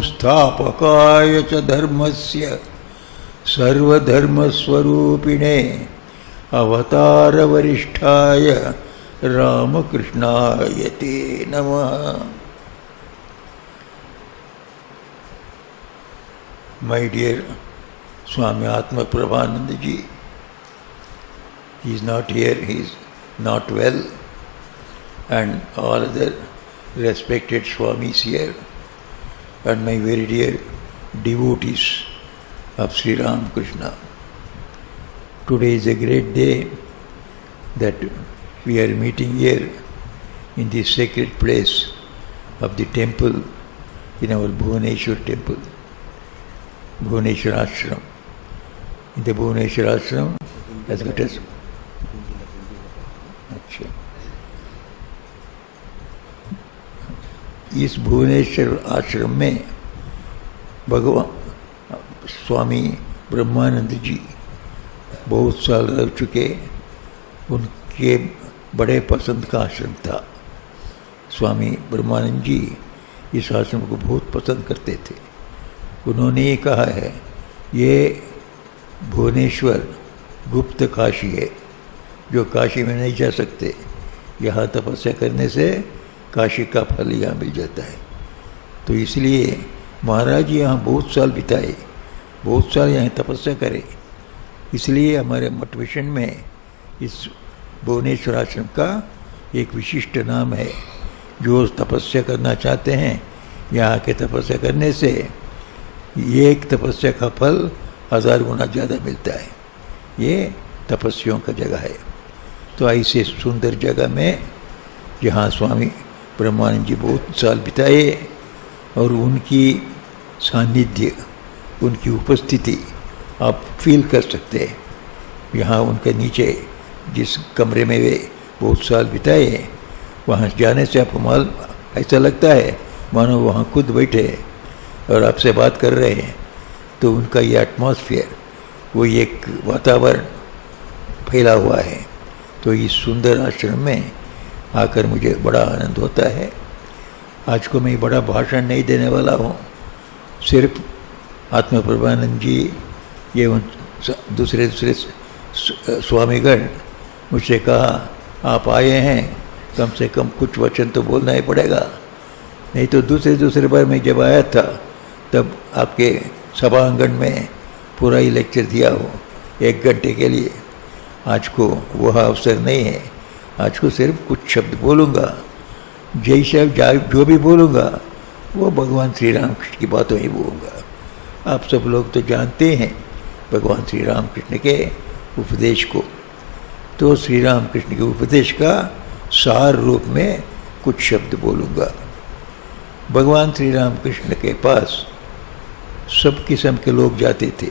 संस्थापकाय च धर्मस्य सर्वधर्मस्वरूपिणे अवतारवरिष्ठाय रामकृष्णाय ते नमः. My dear Swami Atma Prabhananda ji, he is not here, he is not well, and all other respected Swamis here, and my very dear devotees of Sri Ramakrishna. Today is a great day that we are meeting here in this sacred place of the temple, in our Bhuvaneshwar temple, Bhuvaneshwar Ashram. In the Bhuvaneshwar Ashram has got us. इस भुवनेश्वर आश्रम में भगवान स्वामी ब्रह्मानंद जी बहुत साल रह चुके. उनके बड़े पसंद का आश्रम था. स्वामी ब्रह्मानंद जी इस आश्रम को बहुत पसंद करते थे. उन्होंने ये कहा है, ये भुवनेश्वर गुप्त काशी है, जो काशी में नहीं जा सकते. यहाँ तपस्या करने से काशी का फल यहाँ मिल जाता है. तो इसलिए महाराज जी यहाँ बहुत साल बिताए, बहुत साल यहाँ तपस्या करे. इसलिए हमारे मठ मिशन में इस भुवनेश्वर आश्रम का एक विशिष्ट नाम है. जो तपस्या करना चाहते हैं, यहाँ के तपस्या करने से एक तपस्या का फल 1000 गुना ज़्यादा मिलता है. ये तपस्याओं का जगह है. तो ऐसे सुंदर जगह में जहाँ स्वामी ब्रह्मानंद जी बहुत साल बिताए और उनकी सानिध्य, उनकी उपस्थिति आप फील कर सकते हैं. यहाँ उनके नीचे जिस कमरे में वे बहुत साल बिताए, वहाँ जाने से आपको मालूम ऐसा लगता है मानो वहाँ खुद बैठे और आपसे बात कर रहे हैं. तो उनका ये एटमॉस्फेयर, वो एक वातावरण फैला हुआ है. तो इस सुंदर आश्रम में आकर मुझे बड़ा आनंद होता है. आज को मैं बड़ा भाषण नहीं देने वाला हूँ. सिर्फ आत्मा प्रभानंद जी, ये दूसरे स्वामीगण मुझसे कहा, आप आए हैं, कम से कम कुछ वचन तो बोलना ही पड़ेगा. नहीं तो दूसरे बार मैं जब आया था तब आपके सभांगण में पूरा ही लेक्चर दिया हो 1 घंटे के लिए. आज को वह अवसर नहीं है. आज को सिर्फ कुछ शब्द बोलूँगा. जैसा जो भी बोलूँगा वो भगवान श्री रामकृष्ण की बातों ही बोलूँगा. आप सब लोग तो जानते हैं भगवान श्री रामकृष्ण के उपदेश को. तो श्री रामकृष्ण के उपदेश का सार रूप में कुछ शब्द बोलूँगा. भगवान श्री रामकृष्ण के पास सब किस्म के लोग जाते थे.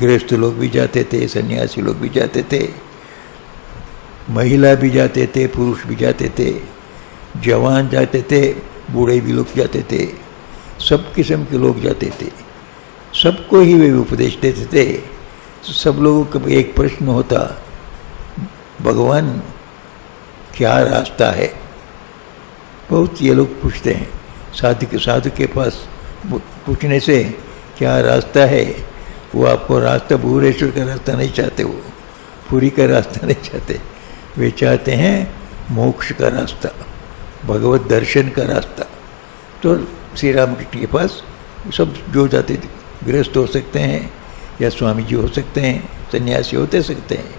गृहस्थ लोग भी जाते थे, सन्यासी लोग भी जाते थे, महिला भी जाते थे, पुरुष भी जाते थे, जवान जाते थे, बूढ़े भी लोग जाते थे. सब किस्म के लोग जाते थे. सबको ही वे उपदेश देते थे. सब लोगों का एक प्रश्न होता, भगवान क्या रास्ता है. बहुत ये लोग पूछते हैं. साधु के पास पूछने से क्या रास्ता है, वो आपको रास्ता भुवनेश्वर का रास्ता नहीं चाहते, वो पूरी का रास्ता नहीं चाहते. वे चाहते हैं मोक्ष का रास्ता, भगवत दर्शन का रास्ता. तो श्री रामकृष्ण के पास सब जो जाते थे, गृहस्थ हो सकते हैं या स्वामी जी हो सकते हैं, सन्यासी होते सकते हैं.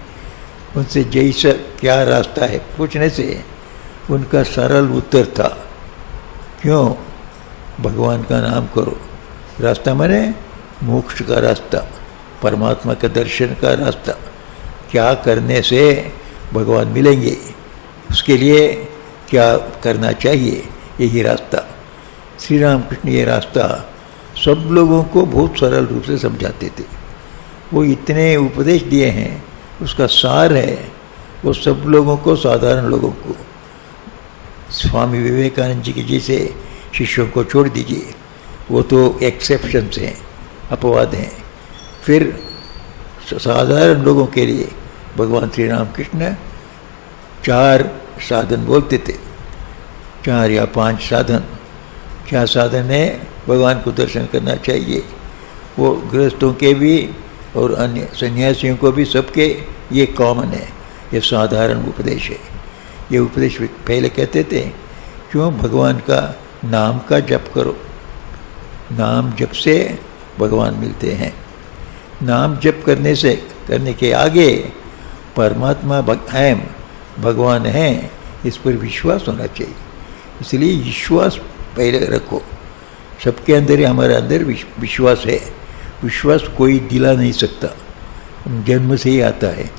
उनसे जैसा क्या रास्ता है पूछने से उनका सरल उत्तर था, क्यों, भगवान का नाम करो. रास्ता माने मोक्ष का रास्ता, परमात्मा के दर्शन का रास्ता. क्या करने से भगवान मिलेंगे, उसके लिए क्या करना चाहिए, यही रास्ता. श्री रामकृष्ण ये रास्ता सब लोगों को बहुत सरल रूप से समझाते थे. वो इतने उपदेश दिए हैं, उसका सार है वो सब लोगों को, साधारण लोगों को. स्वामी विवेकानंद जी के जैसे शिष्यों को छोड़ दीजिए, वो तो एक्सेप्शंस हैं, अपवाद हैं. फिर साधारण लोगों के लिए भगवान श्री रामकृष्ण 4 साधन बोलते थे, 4 या 5 साधन. क्या साधन है? भगवान को दर्शन करना चाहिए। वो गृहस्थों के भी और अन्य सन्यासियों को भी, सबके ये कॉमन है, ये साधारण उपदेश है। ये उपदेश पहले कहते थे, क्यों? भगवान का नाम का जप करो, नाम जप से भगवान मिलते हैं। नाम जप करने के आगे परमात्मा भगवान हैं, इस पर विश्वास होना चाहिए। इसलिए विश्वास पहले रखो। सबके अंदर ही, हमारे अंदर विश्वास है। विश्वास कोई दिला नहीं सकता, जन्म से ही आता है।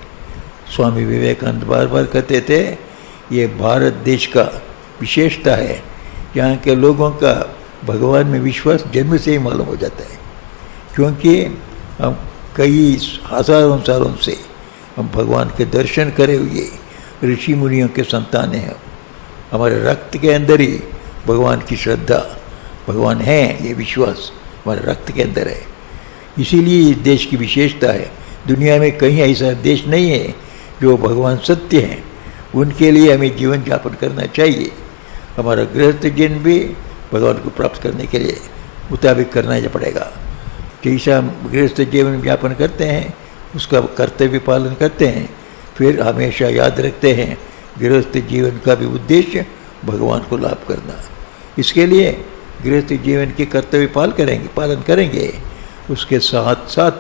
स्वामी विवेकानंद बार बार कहते थे, ये भारत देश का विशेषता है, यहाँ के लोगों का भगवान में विश्वास जन्म से ही मालूम हो जाता है। क्योंकि हम कई हजारों सालों से हम भगवान के दर्शन करे हुए ऋषि मुनियों के संतान हैं। हमारे रक्त के अंदर ही भगवान की श्रद्धा, भगवान है, ये विश्वास हमारे रक्त के अंदर है। इसीलिए इस देश की विशेषता है। दुनिया में कहीं ऐसा देश नहीं है जो भगवान सत्य हैं, उनके लिए हमें जीवन यापन करना चाहिए। हमारा गृहस्थ जीवन भी भगवान को प्राप्त करने के लिए मुताबिक करना पड़ेगा। जैसा हम गृहस्थ जीवन यापन करते हैं, उसका कर्तव्य पालन करते हैं, फिर हमेशा याद रखते हैं गृहस्थ जीवन का भी उद्देश्य भगवान को लाभ करना। इसके लिए गृहस्थ जीवन के कर्तव्य पालन करेंगे। उसके साथ साथ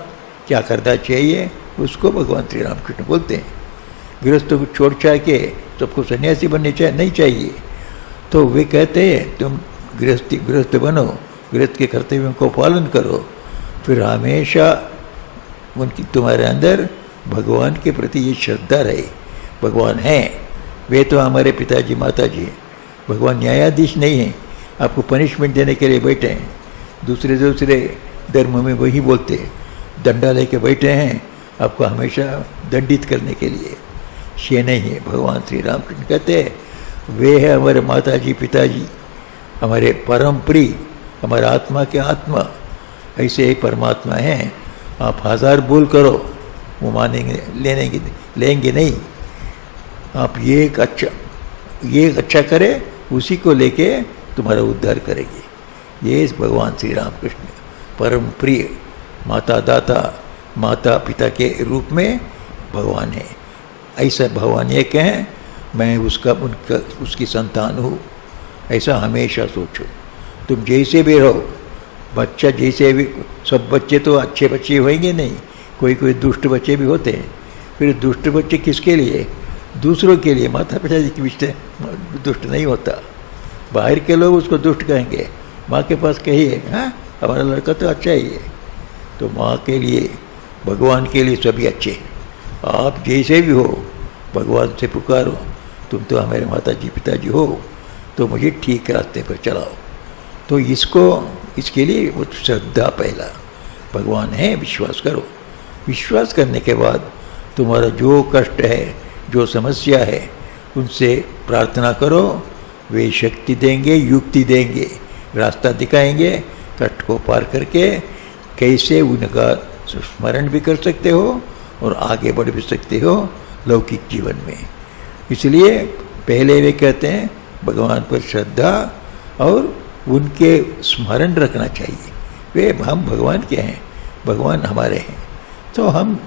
क्या करना चाहिए, उसको भगवान श्री रामकृष्ण बोलते हैं। गृहस्थों को छोड़ छाड़ के सबको सन्यासी बनने नहीं चाहिए। तो वे कहते हैं, तुम गृहस्थ बनो, गृहस्थ के कर्तव्यों को पालन करो, फिर हमेशा तुम्हारे अंदर भगवान के प्रति ये श्रद्धा रहे। भगवान हैं, वे तो हमारे पिताजी माताजी हैं। भगवान न्यायाधीश नहीं है, आपको पनिशमेंट देने के लिए बैठे हैं। दूसरे धर्म में वही बोलते हैं, डंडा लेके बैठे हैं आपको हमेशा दंडित करने के लिए। ये नहीं है। भगवान श्री रामकृष्ण कहते हैं, वे हैं हमारे माताजी पिताजी, हमारे परम प्रिय, हमारे आत्मा के आत्मा। ऐसे ही परमात्मा हैं। आप हजार बोल करो, वो मानेंगे, लेंगे नहीं। आप ये एक अच्छा करे, उसी को लेके तुम्हारा उद्धार करेंगे। ये भगवान श्री रामकृष्ण परम प्रिय माता पिता के रूप में भगवान है। ऐसा भगवान एक है, मैं उसकी संतान हूँ, ऐसा हमेशा सोचो। तुम जैसे भी रहो, बच्चा जैसे भी, सब बच्चे तो अच्छे बच्चे होंगे नहीं, कोई दुष्ट बच्चे भी होते हैं। फिर दुष्ट बच्चे किसके लिए? दूसरों के लिए। माता पिता जी के बीच दुष्ट नहीं होता, बाहर के लोग उसको दुष्ट कहेंगे। माँ के पास कहिए, हाँ हमारा लड़का तो अच्छा ही है। तो माँ के लिए, भगवान के लिए सभी अच्छे हैं। आप जैसे भी हो, भगवान से पुकारो, तुम तो हमारे माताजी पिताजी हो, तो मुझे ठीक रास्ते पर चलाओ। तो इसके लिए वो श्रद्धा पहला, भगवान है, विश्वास करो। विश्वास करने के बाद तुम्हारा जो कष्ट है, जो समस्या है, उनसे प्रार्थना करो। वे शक्ति देंगे, युक्ति देंगे, रास्ता दिखाएंगे। कष्ट को पार करके कैसे उनका स्मरण भी कर सकते हो और आगे बढ़ भी सकते हो लौकिक जीवन में। इसलिए पहले वे कहते हैं भगवान पर श्रद्धा और उनके स्मरण रखना चाहिए। वे हम भगवान के हैं, भगवान हमारे हैं। तो हम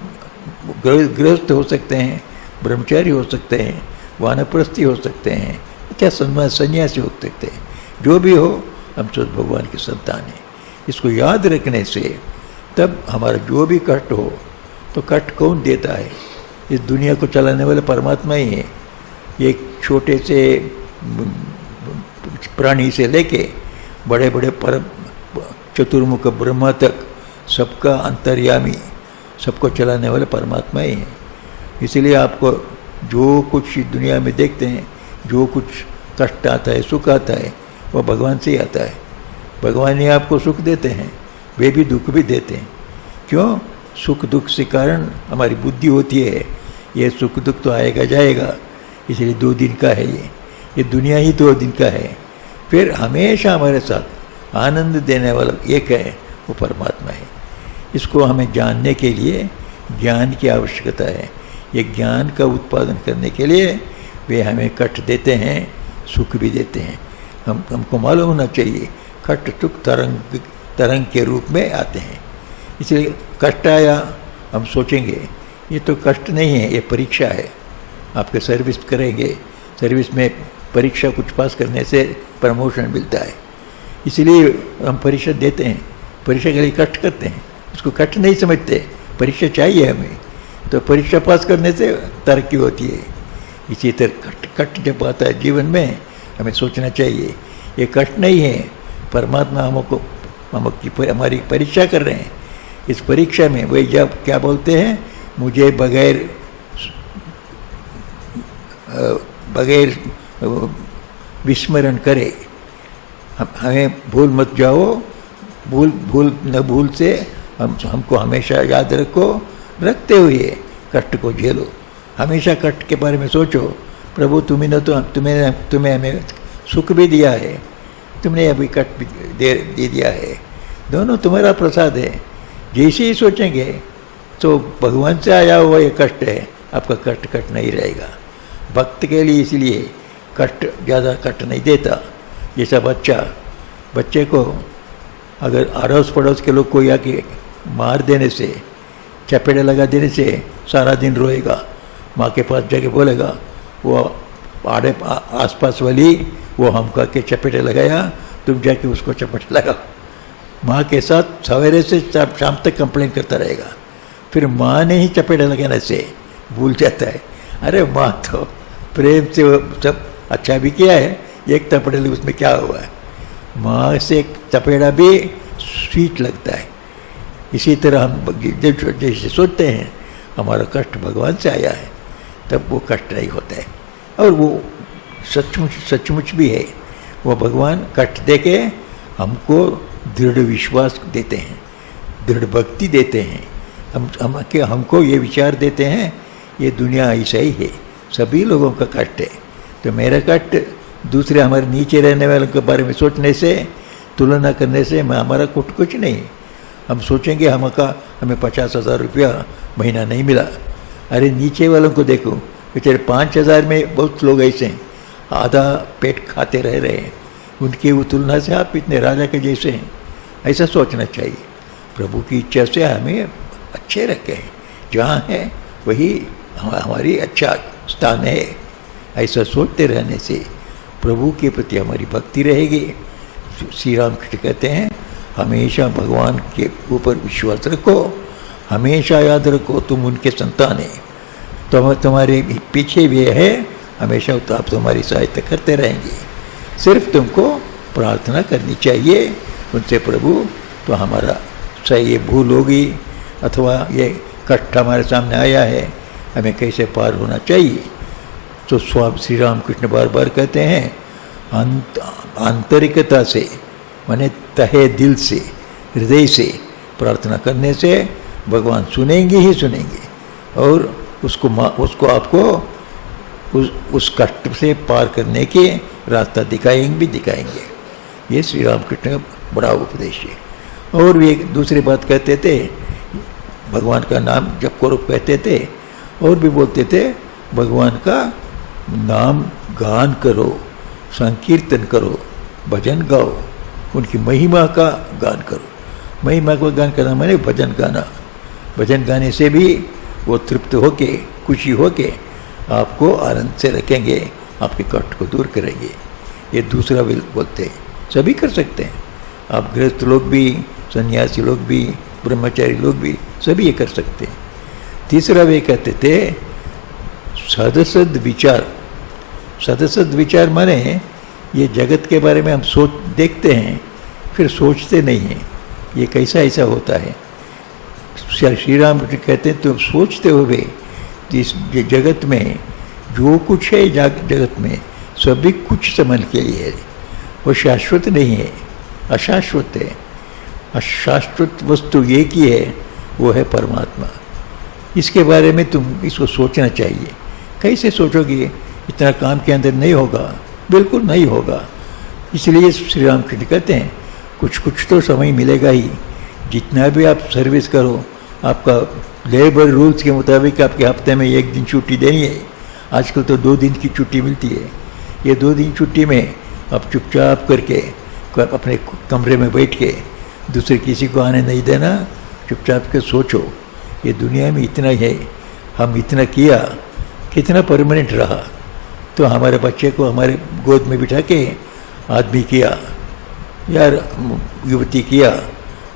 गृहस्थ हो सकते हैं, ब्रह्मचारी हो सकते हैं, वानप्रस्थी हो सकते हैं, क्या सन्यासी हो सकते हैं, जो भी हो, हम सब भगवान के संतान हैं। इसको याद रखने से तब हमारा जो भी कष्ट हो, तो कष्ट कौन देता है? इस दुनिया को चलाने वाले परमात्मा ही है। एक छोटे से प्राणी से लेके बड़े बड़े परम चतुर्मुख ब्रह्मा तक सबका अंतर्यामी, सबको चलाने वाले परमात्मा ही है। इसलिए आपको जो कुछ दुनिया में देखते हैं, जो कुछ कष्ट आता है, सुख आता है, वह भगवान से ही आता है। भगवान ही आपको सुख देते हैं, वे भी दुख भी देते हैं। क्यों? सुख दुख से कारण हमारी बुद्धि होती है, ये सुख दुख तो आएगा जाएगा, इसलिए 2 दिन का है। ये दुनिया ही 2 दिन का है। फिर हमेशा हमारे साथ आनंद देने वाला एक है, वो परमात्मा है। इसको हमें जानने के लिए ज्ञान की आवश्यकता है। ये ज्ञान का उत्पादन करने के लिए वे हमें कष्ट देते हैं, सुख भी देते हैं। हमको मालूम होना चाहिए कष्ट सुख तरंग के रूप में आते हैं। इसलिए कष्ट आया, हम सोचेंगे ये तो कष्ट नहीं है, ये परीक्षा है। आपके सर्विस करेंगे, सर्विस में परीक्षा कुछ पास करने से प्रमोशन मिलता है, इसलिए हम परीक्षा देते हैं, परीक्षा के लिए कष्ट करते हैं। उसको कष्ट नहीं समझते, परीक्षा चाहिए हमें, तो परीक्षा पास करने से तरक्की होती है। इसी तरह कष्ट जब आता है जीवन में, हमें सोचना चाहिए ये कष्ट नहीं है, परमात्मा हमारी परीक्षा कर रहे हैं। इस परीक्षा में वही जब क्या बोलते हैं, मुझे बगैर विस्मरण करे, हमें भूल मत जाओ, भूल से हमको हमेशा याद रखो, रखते हुए कष्ट को झेलो। हमेशा कष्ट के बारे में सोचो, प्रभु तुम्हें हमें सुख भी दिया है, तुमने अभी कष्ट भी दे दिया है, दोनों तुम्हारा प्रसाद है। जैसे ही सोचेंगे तो भगवान से आया हुआ ये कष्ट है, आपका कष्ट नहीं रहेगा। भक्त के लिए इसलिए कष्ट ज़्यादा कष्ट नहीं देता। जैसा बच्चे को अगर अड़ोस पड़ोस के लोग कोई आके मार देने से, चपेटे लगा देने से सारा दिन रोएगा, माँ के पास जाके बोलेगा, वो आसपास वाली वो हमको के चपेटे लगाया, तुम जाके उसको चपेटे लगाओ। माँ के साथ सवेरे से शाम तक कंप्लेन करता रहेगा, फिर माँ ने ही चपेटे लगाने से भूल जाता है, अरे माँ तो प्रेम से सब अच्छा भी किया है, एक चपेटे उसमें क्या हुआ है। माँ से चपेड़ा भी स्वीट लगता है। इसी तरह हम जैसे सोचते हैं हमारा कष्ट भगवान से आया है, तब वो कष्ट नहीं होता है। और वो सचमुच भी है, वो भगवान कष्ट दे के हमको दृढ़ विश्वास देते हैं, दृढ़ भक्ति देते हैं। हमको ये विचार देते हैं ये दुनिया ऐसा ही है, सभी लोगों का कष्ट है, तो मेरा कष्ट दूसरे हमारे नीचे रहने वालों के बारे में सोचने से, तुलना करने से हमारा कुछ नहीं। हम सोचेंगे हमें 50,000 रुपया महीना नहीं मिला, अरे नीचे वालों को देखो, बेचारे 5,000 में बहुत लोग ऐसे हैं, आधा पेट खाते रह रहे हैं, उनकी वो तुलना से आप इतने राजा के जैसे हैं। ऐसा सोचना चाहिए। प्रभु की इच्छा से हमें अच्छे रखें, जहाँ है वही हमारी अच्छा स्थान है। ऐसा सोचते रहने से प्रभु के प्रति हमारी भक्ति रहेगी। श्री राम कृष्ण कहते हैं हमेशा भगवान के ऊपर विश्वास रखो, हमेशा याद रखो तुम उनके संतान हैं, तो तुम्हारे पीछे भी है हमेशा, तो आप तुम्हारी सहायता करते रहेंगे। सिर्फ तुमको प्रार्थना करनी चाहिए उनसे, प्रभु तो हमारा सही ये भूल होगी अथवा ये कष्ट हमारे सामने आया है, हमें कैसे पार होना चाहिए। तो स्वामी श्री राम कृष्ण बार बार कहते हैं आंतरिकता से, माने तहे दिल से, हृदय से प्रार्थना करने से भगवान सुनेंगे ही सुनेंगे, और उसको आपको उस कष्ट से पार करने के रास्ता दिखाएंगे। ये श्री राम कृष्ण का बड़ा उपदेश है। और भी एक दूसरी बात कहते थे, भगवान का नाम जप करो कहते थे, और भी बोलते थे भगवान का नाम गान करो, संकीर्तन करो, भजन गाओ, उनकी महिमा का गान करो। महिमा का गान करना माने भजन गाना, भजन गाने से भी वो तृप्त होके, खुशी होके आपको आनंद से रखेंगे, आपके कष्ट को दूर करेंगे। ये दूसरा भी बोलते हैं, सभी कर सकते हैं, आप गृहस्थ लोग भी, सन्यासी लोग भी, ब्रह्मचारी लोग भी, सभी ये कर सकते हैं। तीसरा वे कहते थे सदसद विचार। सदसद विचार माने ये जगत के बारे में हम देखते हैं फिर सोचते नहीं हैं, ये कैसा ऐसा होता है। श्री राम कहते हैं तुम सोचते हुए इस जगत में जो कुछ है, जगत में सभी कुछ समझ के लिए है, वो शाश्वत नहीं है, अशाश्वत है। अशाश्वत वस्तु एक ही है, वो है परमात्मा। इसके बारे में तुम इसको सोचना चाहिए। कैसे सोचोगे, इतना काम के अंदर नहीं होगा, बिल्कुल नहीं होगा। इसलिए श्री राम कृष्ण कहते हैं कुछ तो समय मिलेगा ही। जितना भी आप सर्विस करो, आपका लेबर रूल्स के मुताबिक आपके हफ्ते में 1 दिन छुट्टी देनी है। आजकल तो 2 दिन की छुट्टी मिलती है। ये 2 दिन छुट्टी में आप चुपचाप करके अपने कमरे में बैठ के दूसरे किसी को आने नहीं देना, चुपचाप के सोचो ये दुनिया में इतना ही है, हम इतना किया, कितना परमानेंट रहा। तो हमारे बच्चे को हमारे गोद में बिठा के आदमी किया, यार युवती किया,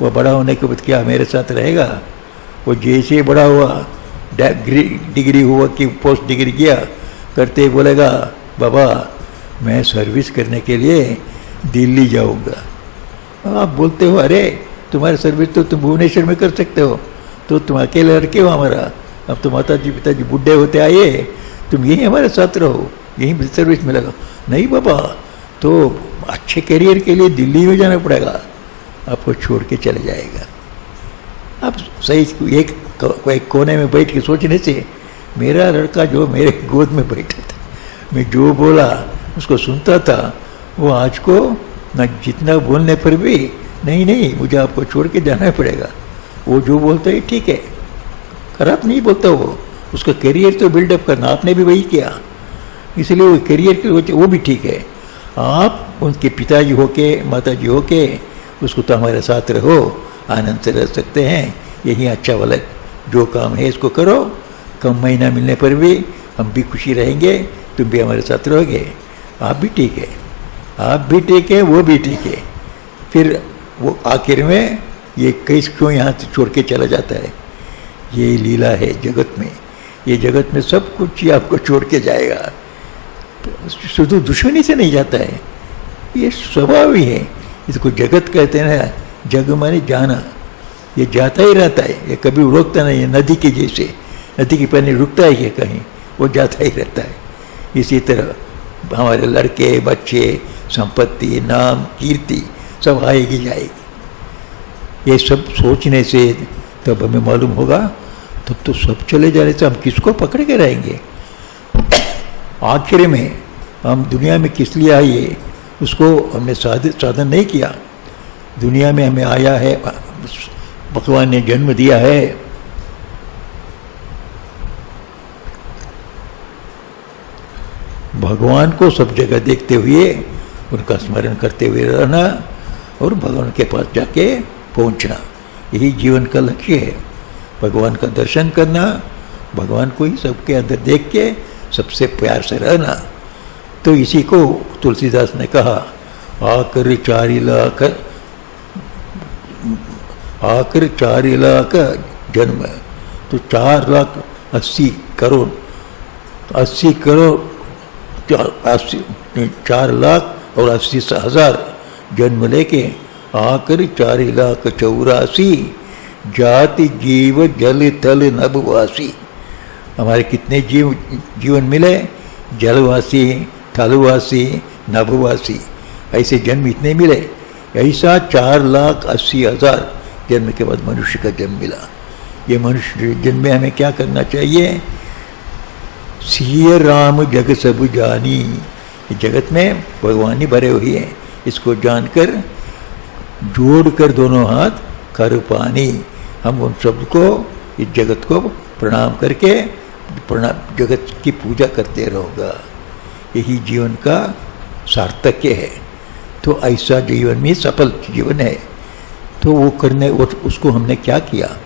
वो बड़ा होने के बाद क्या मेरे साथ रहेगा? वो जैसे ही बड़ा हुआ, डिग्री हुआ कि पोस्ट डिग्री किया, करते ही बोलेगा बाबा मैं सर्विस करने के लिए दिल्ली जाऊंगा। आप बोलते हो अरे तुम्हारी सर्विस तो तुम भुवनेश्वर में कर सकते हो, तो तुम अकेले लड़के हो हमारा, अब तो माता जी पिताजी बूढ़े होते आए, तुम यहीं हमारे साथ रहो, यहीं सर्विस मिलेगा। नहीं बाबा, तो अच्छे करियर के लिए दिल्ली में जाना पड़ेगा, आपको छोड़ के चले जाएगा। अब सही एक कोने में बैठ के सोचने से, मेरा लड़का जो मेरे गोद में बैठा था, मैं जो बोला उसको सुनता था, वो आज को न जितना बोलने पर भी नहीं मुझे आपको छोड़ के जाना पड़ेगा, वो जो बोलता है ठीक है, खराब नहीं बोलता वो, उसका करियर तो बिल्डअप करना, आपने भी वही किया, इसलिए वो करियर के वो भी ठीक है। आप उनके पिताजी होके माताजी होके उसको तो हमारे साथ रहो, आनंद से रह सकते हैं, यही अच्छा वाला जो काम है इसको करो, कम महीना मिलने पर भी हम भी खुशी रहेंगे, तुम भी हमारे साथ रहोगे, आप भी ठीक है, आप भी ठीक है, वो भी ठीक है। फिर वो आखिर में ये कैसे क्यों यहाँ से छोड़ के चला जाता है, ये लीला है जगत में, ये जगत में सब कुछ ही आपको छोड़ के जाएगा, शुद्ध दुश्मनी से नहीं जाता है, ये स्वभाव ही है, इसको जगत कहते हैं ना, जग माने जाना, ये जाता ही रहता है, ये कभी रुकता नहीं है, नदी के जैसे, नदी के पानी रुकता है क्या कहीं, वो जाता ही रहता है। इसी तरह हमारे लड़के बच्चे संपत्ति नाम कीर्ति सब आएगी जाएगी, ये सब सोचने से तब हमें मालूम होगा, तब तो सब चले जाने से हम किसको पकड़ के रहेंगे। आखिर में हम दुनिया में किस लिए आए, उसको हमने साधन नहीं किया, दुनिया में हमें आया है, भगवान ने जन्म दिया है, भगवान को सब जगह देखते हुए उनका स्मरण करते हुए रहना और भगवान के पास जाके पहुंचना, यही जीवन का लक्ष्य है। भगवान का दर्शन करना, भगवान को ही सबके अंदर देख के सबसे प्यार से रहना। तो इसी को तुलसीदास ने कहा, आकर 4 लाख जन्म, तो 4,80,000,000 80 करोड़ 4,80,000 जन्म लेके आकर 4,84,00,000 जाति जीव जल थल नभवासी। हमारे कितने जीवन मिले, जलवासी थलवासी नभवासी, ऐसे जन्म इतने मिले, ऐसा 4,80,000 जन्म के बाद मनुष्य का जन्म मिला। ये मनुष्य जन्म में हमें क्या करना चाहिए, सिय राम जग सब जानी, जगत में भगवान ही भरे हुए हैं, इसको जानकर जोड़कर दोनों हाथ कर पानी, हम उन शब्द को इस जगत को प्रणाम करके जगत की पूजा करते रहोगा, यही जीवन का सार्थक्य है। तो ऐसा जीवन में सफल जीवन है, तो वो करने उसको हमने क्या किया,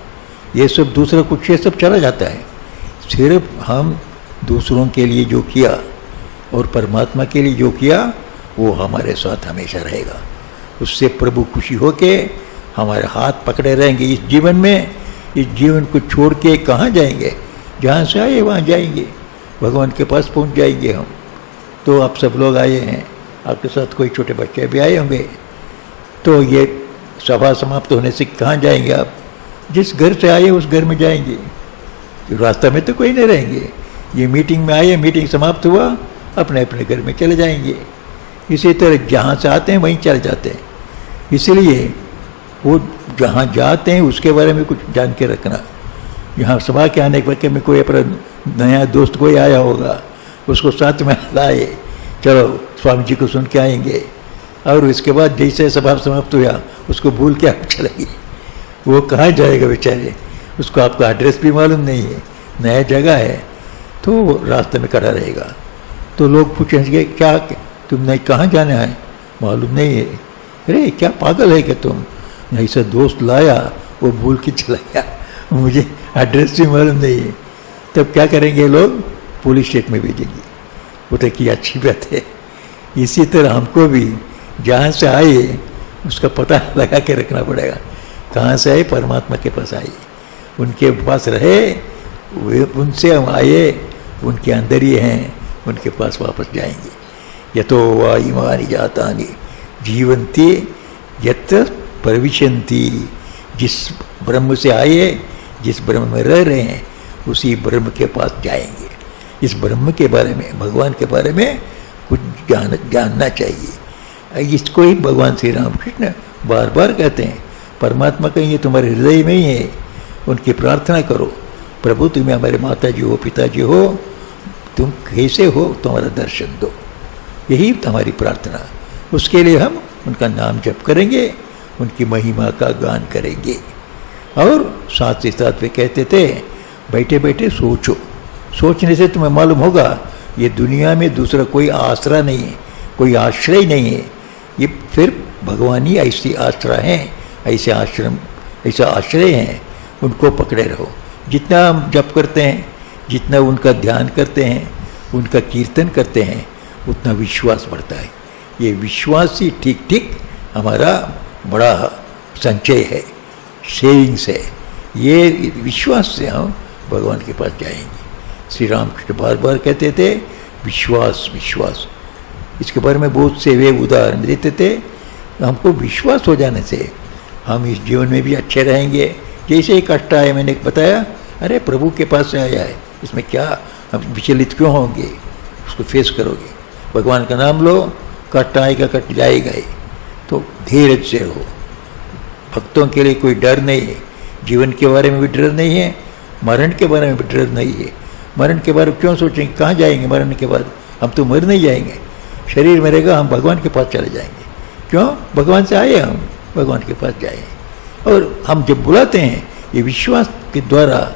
ये सब दूसरा कुछ ये सब चला जाता है, सिर्फ हम दूसरों के लिए जो किया और परमात्मा के लिए जो किया वो हमारे साथ हमेशा रहेगा, उससे प्रभु खुशी होके हमारे हाथ पकड़े रहेंगे इस जीवन में। इस जीवन को छोड़ के कहाँ जाएंगे, जहाँ से आए वहाँ जाएंगे, भगवान के पास पहुँच जाएंगे हम। तो आप सब लोग आए हैं, आपके साथ कोई छोटे बच्चे भी आए होंगे, तो ये सभा समाप्त होने से कहाँ जाएंगे आप, जिस घर से आए उस घर में जाएंगे, रास्ता में तो कोई नहीं रहेंगे। ये मीटिंग में आए, मीटिंग समाप्त हुआ, अपने अपने घर में चले जाएंगे। इसी तरह जहाँ से आते हैं वहीं चले जाते हैं, इसलिए वो जहाँ जाते हैं उसके बारे में कुछ जान के रखना। यहाँ सभा के आने के बाद में कोई अपना नया दोस्त कोई आया होगा, उसको साथ में लाए, चलो स्वामी जी को सुन के आएंगे, और इसके बाद जैसे सभा समाप्त हुआ उसको भूल के आप चले गए, वो कहाँ जाएगा बेचारे, उसको आपका एड्रेस भी मालूम नहीं है, नया जगह है, तो रास्ते में खड़ा रहेगा। तो लोग पूछेंगे क्या तुमने कहाँ जाना है, मालूम नहीं है, अरे क्या पागल है क्या तुम, ऐसा दोस्त लाया वो भूल के चला गया, मुझे एड्रेस भी मालूम नहीं है। तब क्या करेंगे लोग, पुलिस स्टेशन में भेजेंगे। वो तो कि अच्छी बात है। इसी तरह हमको भी जहाँ से आए उसका पता लगा के रखना पड़ेगा। कहाँ से आए, परमात्मा के पास आए, उनके पास रहे, वे उनसे हम आए, उनके अंदर ही हैं, उनके पास वापस जाएंगे। यतो वा इमानि जातानि जीवन्ति यत्र प्रविशन्ति, जिस ब्रह्म से आए, जिस ब्रह्म में रह रहे हैं, उसी ब्रह्म के पास जाएंगे। इस ब्रह्म के बारे में, भगवान के बारे में कुछ जानना चाहिए। इसको ही भगवान श्री रामकृष्ण बार बार कहते हैं। परमात्मा कहेंगे तुम्हारे हृदय में ही है, उनकी प्रार्थना करो, प्रभु तुम्हें हमारे माता जी हो, पिताजी हो, तुम कैसे हो, तुम्हारा दर्शन दो, यही हमारी प्रार्थना। उसके लिए हम उनका नाम जप करेंगे, उनकी महिमा का गान करेंगे। और साथ ही साथ वे कहते थे बैठे बैठे सोचो, सोचने से तुम्हें मालूम होगा ये दुनिया में दूसरा कोई आसरा नहीं है, कोई आश्रय नहीं है, ये फिर भगवान ही ऐसी आश्रय हैं, ऐसे आश्रम, ऐसा आश्रय हैं, उनको पकड़े रहो। जितना हम जप करते हैं, जितना उनका ध्यान करते हैं, उनका कीर्तन करते हैं, उतना विश्वास बढ़ता है। ये विश्वास ही ठीक ठीक हमारा बड़ा संचय है, सेविंग्स है। ये विश्वास से हम भगवान के पास जाएंगे। श्री रामकृष्ण बार बार कहते थे विश्वास विश्वास। इसके बारे में बहुत से वे उदाहरण देते थे। हमको विश्वास हो जाने से हम इस जीवन में भी अच्छे रहेंगे। जैसे ही कष्ट आए, मैंने बताया, अरे प्रभु के पास से आया है, इसमें क्या हम विचलित क्यों होंगे, उसको फेस करोगे। भगवान का नाम लो, कष्ट आएगा, कट जाएगा ही, तो धीरज से रहो। भक्तों के लिए कोई डर नहीं है, जीवन के बारे में भी डर नहीं है, मरण के बारे में भी डर नहीं है। मरण के बारे में क्यों सोचेंगे, कहाँ जाएंगे मरण के बाद, हम तो मर नहीं जाएंगे, शरीर मरेगा, हम भगवान के पास चले जाएंगे। क्यों, भगवान से आए, हम भगवान के पास जाए। और हम जब बुलाते हैं, ये विश्वास के द्वारा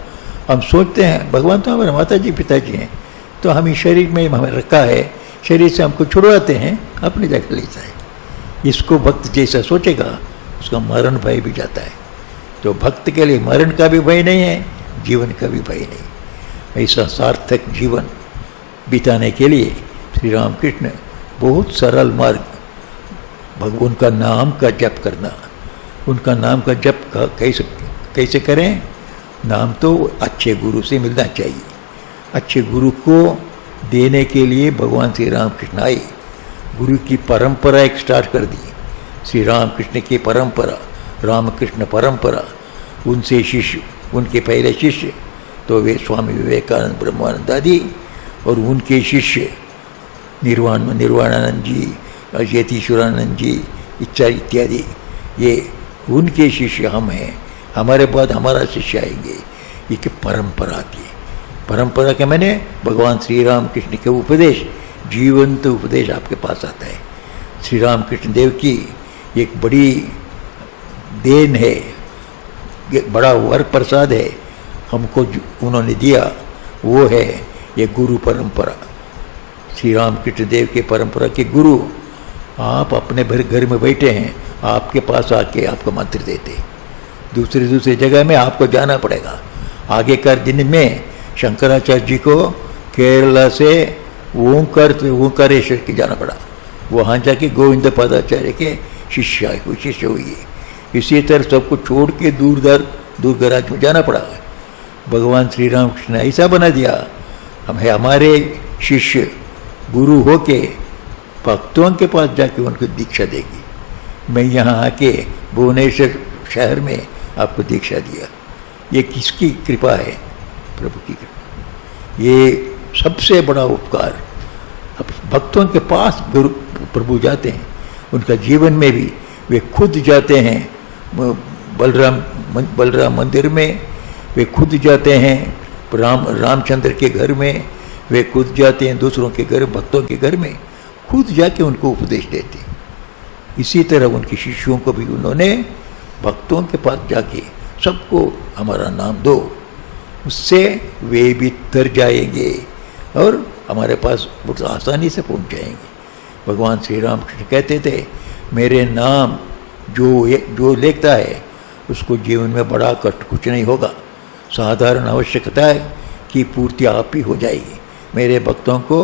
हम सोचते हैं भगवान तो हमारे माता जी पिताजी हैं, तो हम इस शरीर में हमें रखा है, शरीर से हमको छुड़वाते हैं, अपनी जगह ले जाए। इसको भक्त जैसा सोचेगा, उसका मरण भय भी जाता है। तो भक्त के लिए मरण का भी भय नहीं है, जीवन का भी भय नहीं। ऐसा सार्थक जीवन बिताने के लिए श्री रामकृष्ण बहुत सरल मार्ग, भगवान का नाम का जप करना। उनका नाम का जप कैसे करें, नाम तो अच्छे गुरु से मिलना चाहिए। अच्छे गुरु को देने के लिए भगवान श्री रामकृष्ण आए, गुरु की परंपरा एक स्टार्ट कर दी। श्री रामकृष्ण की परंपरा, रामकृष्ण परंपरा, उनसे शिष्य, उनके पहले शिष्य तो वे स्वामी विवेकानंद ब्रह्मानंद आदि, और उनके शिष्य निर्वाणानंद जी, यतीश्वरानंद जी इत्यादि, ये उनके शिष्य हम हैं। हमारे बाद हमारा शिष्य आएंगे। ये कि परंपरा की, परंपरा के मैंने भगवान श्री राम कृष्ण के उपदेश, जीवंत उपदेश आपके पास आता है। श्री राम कृष्ण देव की एक बड़ी देन है, एक बड़ा वर प्रसाद है हमको जो उन्होंने दिया, वो है ये गुरु परंपरा। श्री राम कृष्ण देव के परंपरा के गुरु, आप अपने घर में बैठे हैं, आपके पास आके आपको मंत्र देते। दूसरी जगह में आपको जाना पड़ेगा। आगे कर दिन में शंकराचार्य जी को केरला से ओंकारेश्वर के जाना पड़ा, वहाँ जाके गोविंद पादाचार्य के शिष्य हुई। इसी तरह सबको छोड़ के दूर दराज में जाना पड़ा। भगवान श्री रामकृष्ण ने ऐसा बना दिया, हमारे शिष्य गुरु होके भक्तों के पास जाके उनको दीक्षा देगी। मैं यहाँ आके भुवनेश्वर शहर में आपको दीक्षा दिया, ये किसकी कृपा है? प्रभु की कृपा। ये सबसे बड़ा उपकार। अब भक्तों के पास गुरु प्रभु जाते हैं, उनका जीवन में भी वे खुद जाते हैं। बलराम मंदिर में वे खुद जाते हैं, रामचंद्र के घर में वे खुद जाते हैं, दूसरों के घर, भक्तों के घर में खुद जाके उनको उपदेश देते। इसी तरह उनके शिष्यों को भी उन्होंने भक्तों के पास जाके सबको हमारा नाम दो, उससे वे भी तर जाएंगे और हमारे पास बहुत आसानी से पहुंच जाएंगे। भगवान श्री राम कृष्ण कहते थे, मेरे नाम जो लेता है उसको जीवन में बड़ा कष्ट कुछ नहीं होगा, साधारण आवश्यकता है की पूर्ति आप ही हो जाएगी। मेरे भक्तों को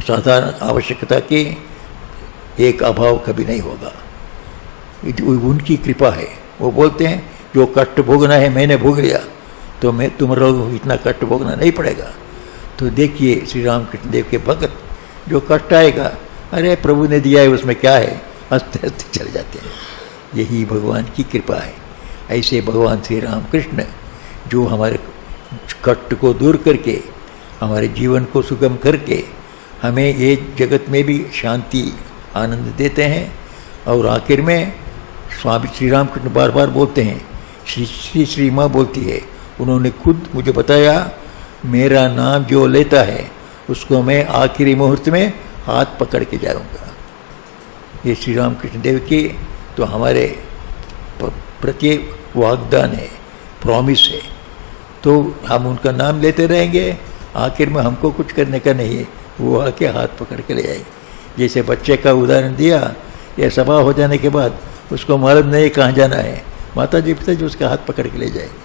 साधारण आवश्यकता के एक अभाव कभी नहीं होगा, उनकी कृपा है। वो बोलते हैं जो कष्ट भोगना है मैंने भोग लिया, तो तुम लोगों को इतना कष्ट भोगना नहीं पड़ेगा। तो देखिए श्री रामकृष्ण देव के भक्त, जो कष्ट आएगा अरे प्रभु ने दिया है उसमें क्या है, हंसते हंसते चले जाते हैं। यही भगवान की कृपा है। ऐसे भगवान श्री रामकृष्ण जो हमारे कष्ट को दूर करके हमारे जीवन को सुगम करके हमें ये जगत में भी शांति आनंद देते हैं। और आखिर में स्वामी श्री रामकृष्ण बार बार बोलते हैं, श्री माँ बोलती है, उन्होंने खुद मुझे बताया मेरा नाम जो लेता है उसको मैं आखिरी मुहूर्त में हाथ पकड़ के जाऊंगा। ये श्री रामकृष्ण देव की तो हमारे प्रति वाग्दान है, प्रॉमिस है। तो हम उनका नाम लेते रहेंगे, आखिर में हमको कुछ करने का नहीं है, वो आके हाथ पकड़ के ले जाएंगे। जैसे बच्चे का उदाहरण दिया, यह सभा हो जाने के बाद उसको मालूम नहीं कहाँ जाना है, माता जी पिता जी उसका हाथ पकड़ के ले जाएंगे।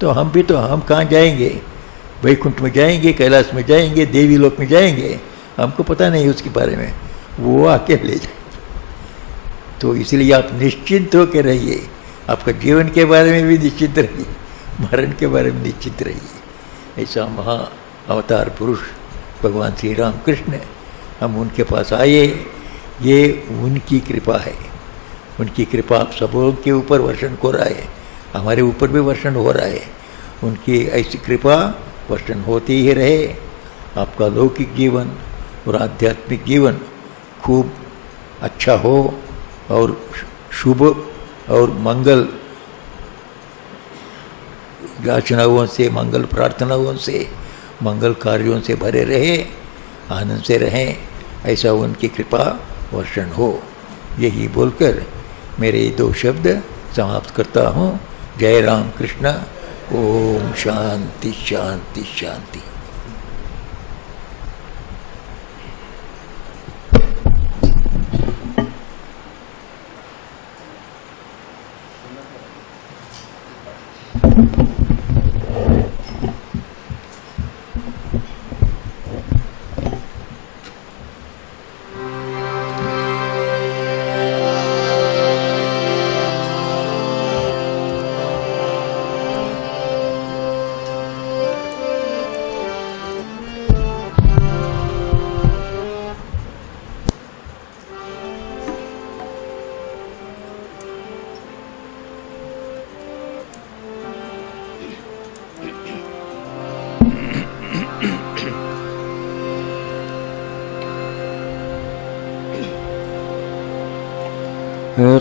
तो हम भी तो हम कहाँ जाएंगे, वैकुंठ में जाएंगे, कैलाश में जाएंगे, देवी लोक में जाएंगे, हमको पता नहीं उसके बारे में, वो आके ले जाएंगे। तो इसलिए आप निश्चिंत होकर रहिए, आपका जीवन के बारे में भी निश्चिंत रहिए, मरण के बारे में निश्चिंत रहिए। ऐसा महा अवतार पुरुष भगवान श्री राम कृष्ण, हम उनके पास आए, ये उनकी कृपा है। उनकी कृपा आप सबों के ऊपर वर्षण हो रहा है, हमारे ऊपर भी वर्षण हो रहा है। उनकी ऐसी कृपा वर्षण होती ही रहे। आपका लौकिक जीवन और आध्यात्मिक जीवन खूब अच्छा हो और शुभ और मंगल याचनाओं से, मंगल प्रार्थनाओं से, मंगल कार्यों से भरे रहे, आनंद से रहें, ऐसा उनकी कृपा वर्षण हो। यही बोलकर मेरे 2 शब्द समाप्त करता हूँ। जय राम कृष्ण। ओम शांति शांति शांति।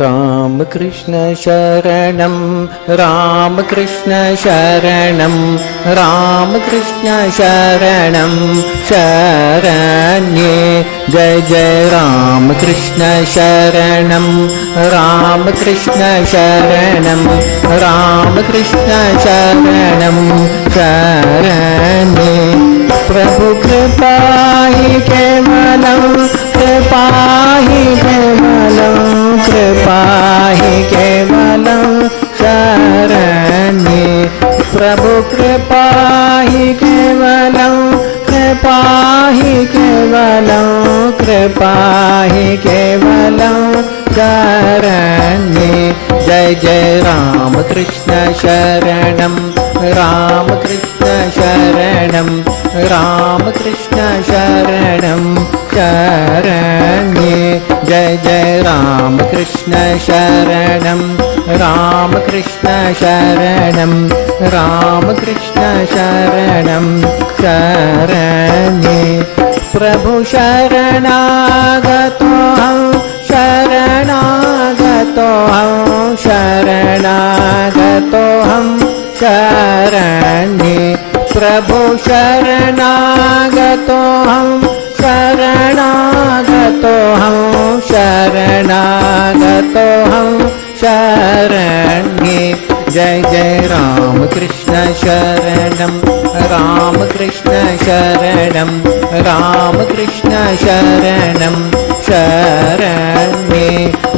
राम कृष्ण शरणं राम कृष्ण शरणं राम कृष्ण शरणं शरण्ये। जय जय राम कृष्ण शरणं राम कृष्ण शरणं राम कृष्ण शरणं शरण्ये। प्रभु कृपा ही केवलं कृपा ही केवलं कृपा ही केवलं शरण्ये। प्रभु कृपा ही केवलं कृपा ही केवलं कृपा ही केवलं शरण्ये। जय जय राम कृष्ण शरणं राम कृष्ण शरणं राम कृष्ण शरणं शरण्ये। जय जय राम कृष्ण शरणं राम कृष्ण शरणं राम कृष्ण शरणं शरण्ये। प्रभु शरणागतोऽहं शरणागतोऽहं शरणागतोऽहं शरण्ये। प्रभु शरणागतोऽहं शरणागतोऽहं शरणागतोऽहं शरण्ये। जय जय राम कृष्ण शरणं राम कृष्ण शरणं राम कृष्ण शरणं शरण्ये।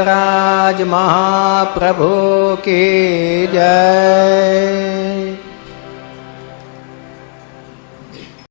राज महाप्रभु की जय।